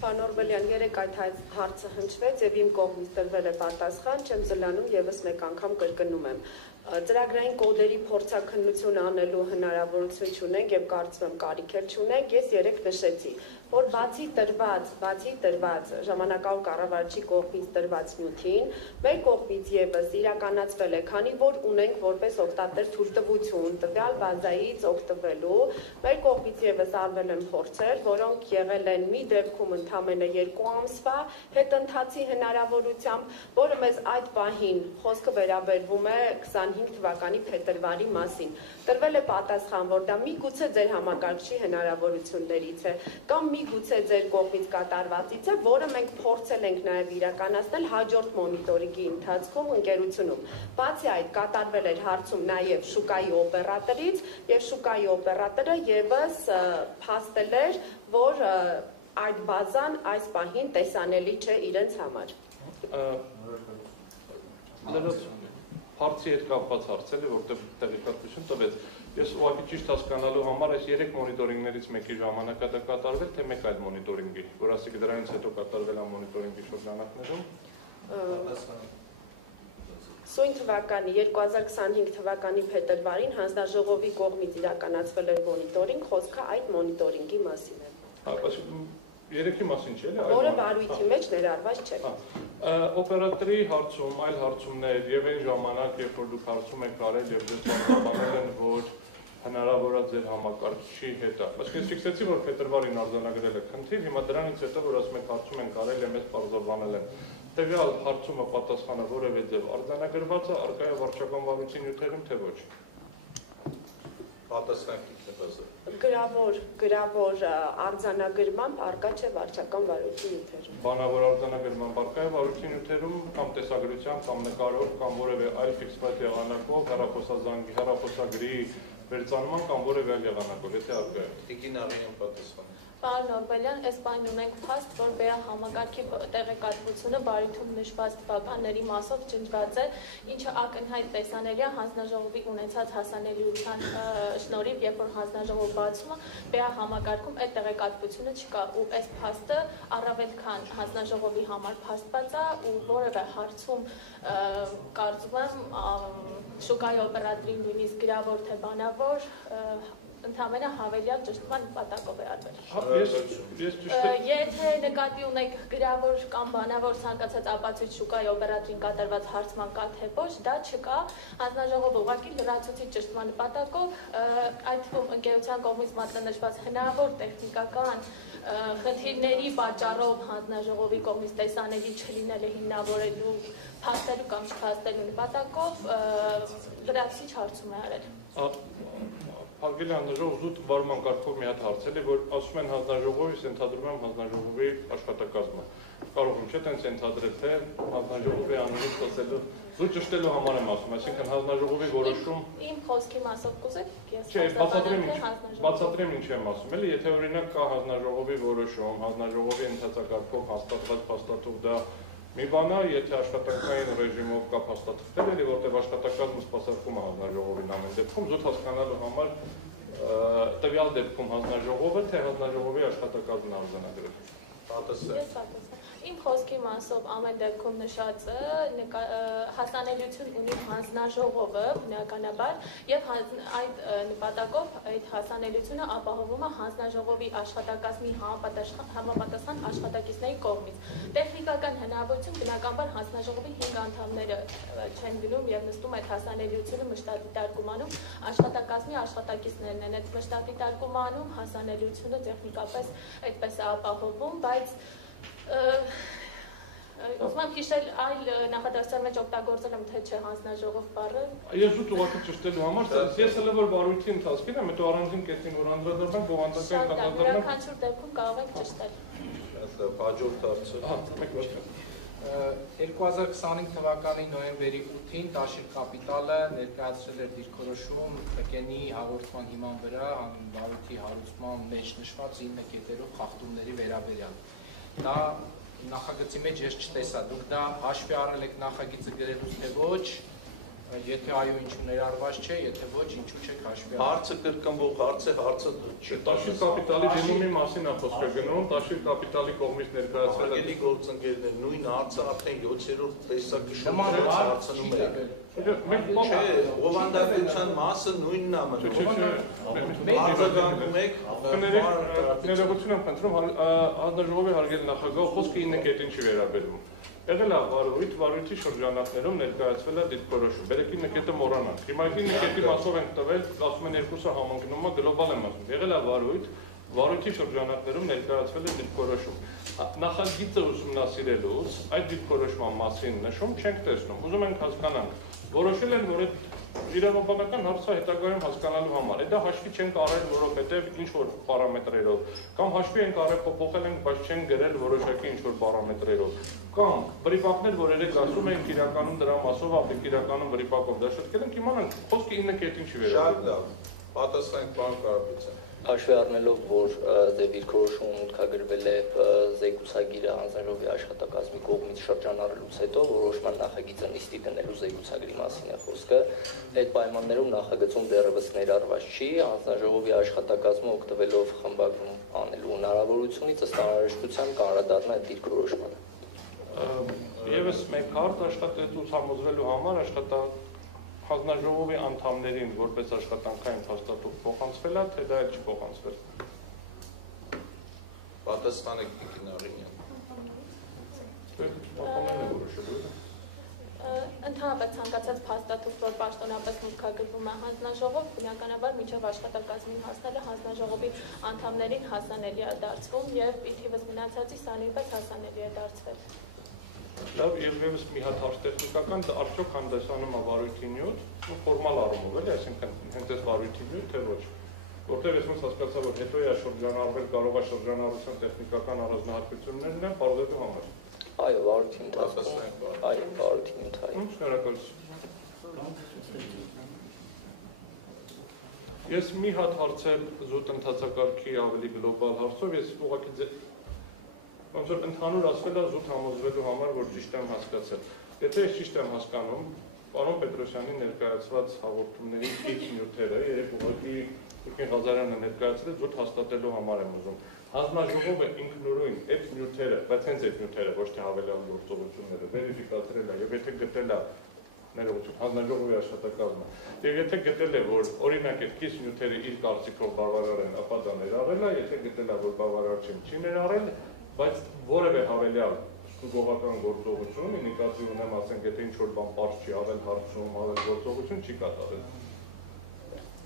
Պարոն Օրբելյան, երեք այդ հարցը հնչվեց եւ իմ կողմից տրվել է պատասխան, չեմ զլանում եւս մեկ անգամ կրկնում եմ։ Ծրագրային կոդերի փորձաքննություն անելու հնարավորություն չունենք եւ կարծում եմ կարիք էլ չունենք, ես երեք նշեցի, որ բացի տրված ժամանակավոր կառավարչի կողմից տրված նյութին, մեր կողմից եւս իրականացվել է, քանի որ ունենք որպես օգտատեր թույլտվություն տվյալ բազայից օգտվելու, մեր կողմից եւս արվել են փորձեր, որոնք եղել են մի դեպքում ընդամենը 2 ամսվա հետընթացի հնարավորությամբ, որը մեզ այդ պահին խոսքը վերաբերվում է 25 թվականի փետրվարի մասին։ Տրվել է պատասխան, որ դա միգուցե ձեր համակարգչի հնարավորություններից է, կամ միգուցե ձեր կողմից կատարվածից է, որը մենք փորձել ենք նաև իրականացնել հաջորդ մոնիտորինգի ընթացքում ընկերությունում։ Բացի այդ, կատարվել էր հարցում նաև շուկայի օպերատորից, եւ շուկայի օպերատորը եւս փաստել էր, որ այդ բազան այս պահին տեսանելի չէ իրենց համար։ Հարցի հետ կապված հարցել է, որտեղ տեղեկատվություն տվեց։ Ես ուղղակի ճիշտ հասկանալու համար այս 3 մոնիտորինգներից մեկի ժամանակ է կատարվել, թե մեկ այլ մոնիտորինգի, որ ասիկը դրանից հետո կատարվել է մոնիտորինգի շրջանակներում։ Սույն թվականի 2025 թվականի փետրվարին հանձնաժողովի կողմից իրականացվել էր մոնիտորինգ, խոսքը այդ մոնիտորինգի մասին է։ Այսինքն 3-ի մասին չէ՞, որը վարույթի մեջ ներառված չէ։ Օպերատորի հարցում, այլ հարցումներ եւ այն ժամանակ, երբ որ դուք հարցում եք արել եւ ձեզ բանալել են, որ հնարավոր է ձեր համակարգչի հետ։ Այսինքն ֆիքսեցի, որ փետրվարին արձանագրել եք խնդիր, հիմա դրանից հետո որ ասում եք հարցում ենք արել եւ մեզ բարձրաբանել են։ Տվյալ հարցումը պատասխանը որևէ ձև արձանագրված է, արկա է վարչական վարույթի նյութերում թե ոչ։ Պատասխանք գրավոր արձանագրմամբ արկա չէ վարչական վարույթի նյութերում։ Բանավոր արձանագրմամբ արկա է վարույթի նյութերում կամ տեսագրությամբ կամ նկարով կամ որևէ այլ ֆիքսված եղանակով հեռախոսագրի վերծանման կամ որևէ այլ եղանակով, եթե արկա է։ Տիկին Աղյան պատասխան։ Պարոն Օրբելյան, այս պահին ունենք փաստ, որ համակարգի տեղեկատվությունը բարիթում նշված թվականների մասով ջնջված է, ինչը ակնհայտ տեսանելի է հանձնաժողովի ունեցած հասանելիության շնորհիվ, երբ որ հանձնաժողով բացումը համակարգում այդ տեղեկատվությունը չկա, ու այս փաստը առավել քան հանձնաժողովի համար փաստված է, ու որևէ հարցում կարծում եմ շուկայի օպերատորի նույնիսկ գրավոր թե բանավոր ընդհանրապես հավելյալ ճշտման նպատակով է արվել։ Եթե նկատի ունեք գրավոր կամ բանավոր ցանկացած ապացույց շուկայի օպերատորին կատարված հարցման կա թե ոչ, դա չկա, հանձնաժողովը ուղղակի լրացուցիչ ճշտման նպատակով, այդ թվում ընկերության կողմից մատնանշված հնարավոր տեխնիկական խնդիրների պատճառով հանձնաժողովի կողմից տեսանելի չլինելը հիմնավորելու, փաստելու կամ չփաստելու նպատակով լրացուցիչ հարցում է արել։ Հարգելի հանձնաժողով զուտ վարման կարգով մի հատ հարցել է, որ ասում են հանձնաժողովից ենթադրում եմ հանձնաժողովի աշխատակազմը։ Կարող եմ չէ տենց ենթադրել, թե հանձնաժողովի անունից խոսելու զուտ ճշտելու համար եմ ասում, այսինքն հանձնաժողովի որոշում։ Իմ խոսքի մասով կուզեք, ես բացատրեմ ինչ եմ ասում, էլի, եթե օրինակ կա հանձնաժողովի որոշում, հանձնաժողովի ենթածակարգով հաստատված փաստաթուղթ դա մի բան է, եթե աշխատանքային ռեժիմով կա փաստաթղթեր, էլի որտեղ աշխատակազմը սպասարկում է հանձնաժողովին ամեն դեպքում, զուտ հասկանալու համար տվյալ դեպքում հանձնաժողովը, թե հանձնաժողովի աշխատակազմն արձանագրել։ Իմ խոսքի մասով ամեն դեպքում նշածը հասանելիություն ունի հանձնաժողովը բնականաբար եւ այդ նպատակով այդ հասանելիությունը ապահովում է հանձնաժողովի աշխատակազմի համապատասխան աշխատակիցների կողմից։ Տեխնիկական հնարավորություն բնականաբար հանձնաժողովի 5 անդամները չեն գնում եւ նստում այդ հասանելիությունը մշտադիտարկում անում, աշխատակազմի աշխատակիցներն են այդ մշտադիտարկում անում, հասանելիությունը տեխնիկապես այդպես է ապահովում, բայց Ուզում եմ հիշել այլ նախադասության մեջ օգտագործել եմ թե չէ հանձնաժողով բառը։ Ես ուղղակի ուղղակի ճշտելու համար, ես հələ որ վարույթի ընթացքին եմ, հետո առանձին կետին որ անդրադառնանք բովանդակային կանդրադառնանք։ Յուրաքանչյուր դեպքում կարող եք ճշտել։ Հաջորդ հարցը։ 2025 թվականի նոյեմբերի 8-ին Տաշիր կապիտալը ներկայացրել էր դիրքորոշում ՏԿՆ-ի հաղորդման հիման վրա վարույթի հարուցման մեջ նշված 9 կետերով խախտումների վերաբերյալ։ Դա նախագծի մեջ ես չտեսա, դուք դա հաշվի առել եք նախագիծը գրելուց թե ոչ, եթե այո ինչու ներառված չէ, եթե ոչ ինչու չեք հաշվի առել։ Հարցը կրկնվող հարց է, հարցը չի։ Տաշիր կապիտալի դիմումի մասին է խոսքը գնում, Տաշիր կապիտալի կողմից ներկայացրել է գործընկերներ, նույն հարցը արդեն 7-րդ տեսակշռում հարցնում է։ Չէ, օվանդակության մասը նույնն է մնում։ Արձագանքում եք, ներողություն եմ խնդրում, հանձնաժողովի հարգելի նախագահ, խոսքը 9 կետին չի վերաբերում։ Եղել է վարույթ, վարույթի շրջանակներում ներկայացվել է դիրքորոշում։ Բերեք 9 կետը մոռանանք։ Հիմա 9 կետի մասով ենք տվել, ասում են 2-ը համընկնում է, գլոբալ եմ ասում։ Եղել է վարույթ, վարույթի շրջանակներում ներկայացվել է դիրքորոշում։ Նախագիծը ուսումնասիրելուց այդ դիրքորոշման մասին նշում չենք տեսնում։ Ուզում ենք հասկանանք, որոշել են, որ այդ իրավաբանական հարցը հետագայում հասկանալու համար։ Դա հաշվի չենք առել, որովհետև ինչ որ պարամետրերով, կամ հաշվի ենք առել, փոփոխել ենք, բայց չենք գրել որոշակի ինչ որ պարամետրերով։ Կամ վրիպակներ, որ երեք ասում ենք իրականում դրա մասով, ապիկ իրականում վրիպակով դա շտկել ենք, իմանանք, խոսքը 9 կետին չի վերաբերում։ Շատ լավ։ Պատասխանենք պարոն Կարապետյան։ Հաշվի առնելով, որ դիրքորոշումը մուտքագրվել է զեկուցագիրը հանձնաժողովի աշխատակազմի կողմից շրջանառելուց հետո, որոշման նախագիծը նիստի դնելու զեկուցագրի մասին է խոսքը, այդ պայմաններում նախագծում դեռևս ներառված չի, հանձնաժողովի աշխատակազմը օգտվելով խմբագրում անելու հնարավորությունից ըստ անհրաժեշտության կանրադառնա այդ դիրքորոշմանը։ Եվս մեկ հարց աշխատեցուց համոզվելու համար հանձնաժողովի անդամներին որպես աշխատանքային փաստաթուղթ փոխանցվել է, թե դա էլ չի փոխանցվել։ Պատասխանեք Տիկին Աղինյան։ Ընդհանրապես ցանկացած փաստաթուղթ, որ պաշտոնապես մուտքագրվում է հանձնաժողով, բնականաբար մինչև աշխատակազմին հասնելը հանձնաժողովի անդամներին հասանելի է դարձվում եւ ի թիվս մնացածի սանրիպես հասանելի է դարձվել։ Լավ, ևս մի հատ հարց տեխնիկական, դա արդյոք հանդեսանում է վարույթի նյութ, ֆորմալ առումով էլի, այսինքն հենց այս վարույթի նյութ, թե ոչ։ Որտեղ ես ոնց հասկացա, որ հետո է շրջանառվել, կարող է շրջանառության տեխնիկական առանձնահատկություններն են պարզելու համար։ Այո, վարույթի ընթացքում։ Այո, վարույթի ընթացքում։ Շնորհակալություն։ Ես մի հատ հարցել զուտ ընթացակարգի ավելի գլոբալ հարցով, ես ուղղակի ոնց որ ընդհանուր ասվել է զուտ համոզվելու համար, որ ճիշտ եմ հասկացել։ Եթե ես ճիշտ եմ հասկանում, պարոն Պետրոսյանի ներկայացված հաղորդումների քիչ նյութերը, երբ ուղղակի Տիկին Ղազարյանը ներկայացրել, զուտ հաստատելու համար եմ ուզում։ Հանձնաժողովը ինքնուրույն այդ նյութերը, բայց հենց այդ նյութերը, ոչ թե հավելյալ գործողությունները, վերիֆիկացրել է եւ եթե գտել է ներողություն, հանձնաժողովի աշխատակազմը։ Եվ եթե գտել է, որ օրինակ այդ քիչ նյութերը իր կարծիքով բավարար են, ապա դա ներառել է, եթե գտել է, որ բավարար չեն, չի ներառել, բայց որևէ հավելյալ ստուգողական գործողություն, ինդիկացիա ունեմ, ասենք, եթե ինչ-որ բան պարզ չի, ավել հարցում, ավել գործողություն չի կատարել։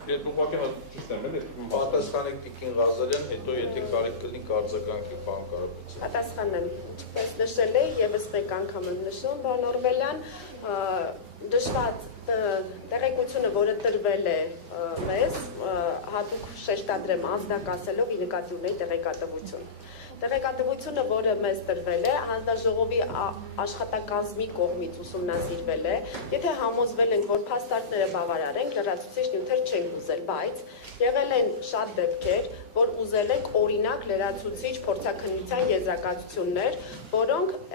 Ես ուղղակի ճիշտ եմ, էլի։ Պատասխանեք Տիկին Ղազարյան, հետո եթե կարիք կլինի կարձագանքի պարոն Կարապետյան։ Պատասխանեմ, ինչպես նշել էի, եւս մեկ անգամ եմ նշում, պարոն Օրբելյան, դժվար տեղեկությունը, որը տրվել է մեզ, հատուկ շեշտադրեմ ազդակացելով ի նկատի ունեի տեղեկատվություն։ Տեղեկատվությունը, որը մեզ տրվել է, հանձնաժողովի աշխատակազմի կողմից ուսումնասիրվել է, եթե համոզվել ենք, որ փաստարկները բավարար են, լրացուցիչ նյութեր չենք ուզել, բայց եղել են շատ դեպքեր, որ ուզել ենք օրինակ լրացուցիչ փորձաքննության եզրակացություններ, որոնք